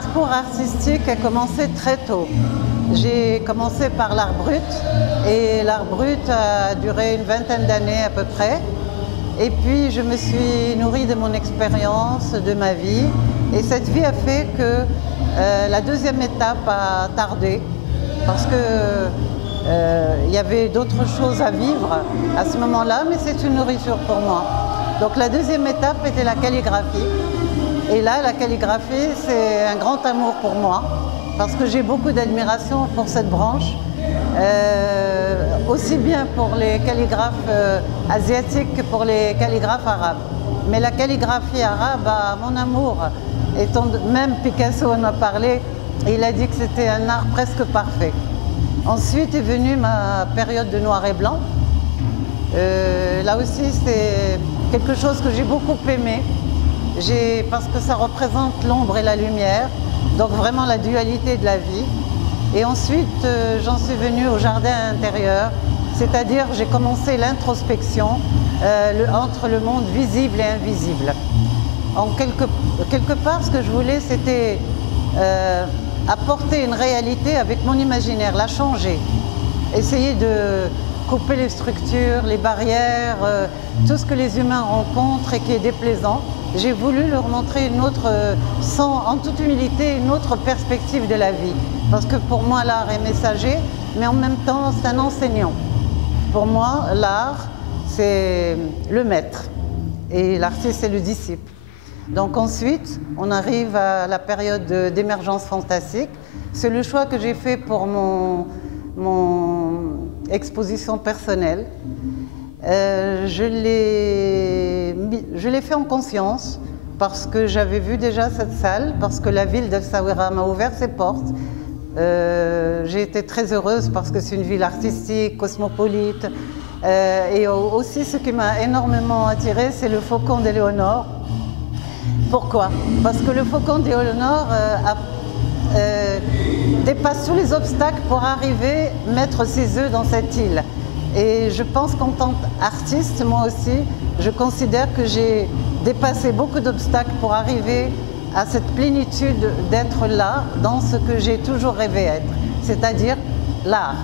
parcours artistique a commencé très tôt. J'ai commencé par l'art brut et l'art brut a duré une vingtaine d'années à peu près. Et puis je me suis nourrie de mon expérience, de ma vie. Et cette vie a fait que la deuxième étape a tardé parce que il y avait d'autres choses à vivre à ce moment-là, mais c'est une nourriture pour moi. Donc la deuxième étape était la calligraphie. Et là, la calligraphie, c'est un grand amour pour moi, parce que j'ai beaucoup d'admiration pour cette branche, aussi bien pour les calligraphes asiatiques que pour les calligraphes arabes. Mais la calligraphie arabe a mon amour, étant même Picasso en a parlé, et il a dit que c'était un art presque parfait. Ensuite est venue ma période de noir et blanc. Là aussi, c'est quelque chose que j'ai beaucoup aimé. Parce que ça représente l'ombre et la lumière, donc vraiment la dualité de la vie. Et ensuite, j'en suis venue au jardin intérieur, c'est-à-dire j'ai commencé l'introspection entre le monde visible et invisible. Quelque part, ce que je voulais, c'était apporter une réalité avec mon imaginaire, la changer, essayer de couper les structures, les barrières, tout ce que les humains rencontrent et qui est déplaisant. J'ai voulu leur montrer une autre, en toute humilité, une autre perspective de la vie. Parce que pour moi, l'art est messager, mais en même temps, c'est un enseignant. Pour moi, l'art, c'est le maître et l'artiste, c'est le disciple. Donc ensuite, on arrive à la période d'émergence fantastique. C'est le choix que j'ai fait pour mon exposition personnelle. Je l'ai fait en conscience parce que j'avais vu déjà cette salle, parce que la ville d'Essaouira m'a ouvert ses portes. J'ai été très heureuse parce que c'est une ville artistique, cosmopolite. Et aussi, ce qui m'a énormément attirée, c'est le faucon d'Éléonore. Pourquoi? Parce que le faucon d'Éléonore dépasse tous les obstacles pour arriver à mettre ses œufs dans cette île. Et je pense qu'en tant qu'artiste, moi aussi, je considère que j'ai dépassé beaucoup d'obstacles pour arriver à cette plénitude d'être là, dans ce que j'ai toujours rêvé être, c'est-à-dire l'art.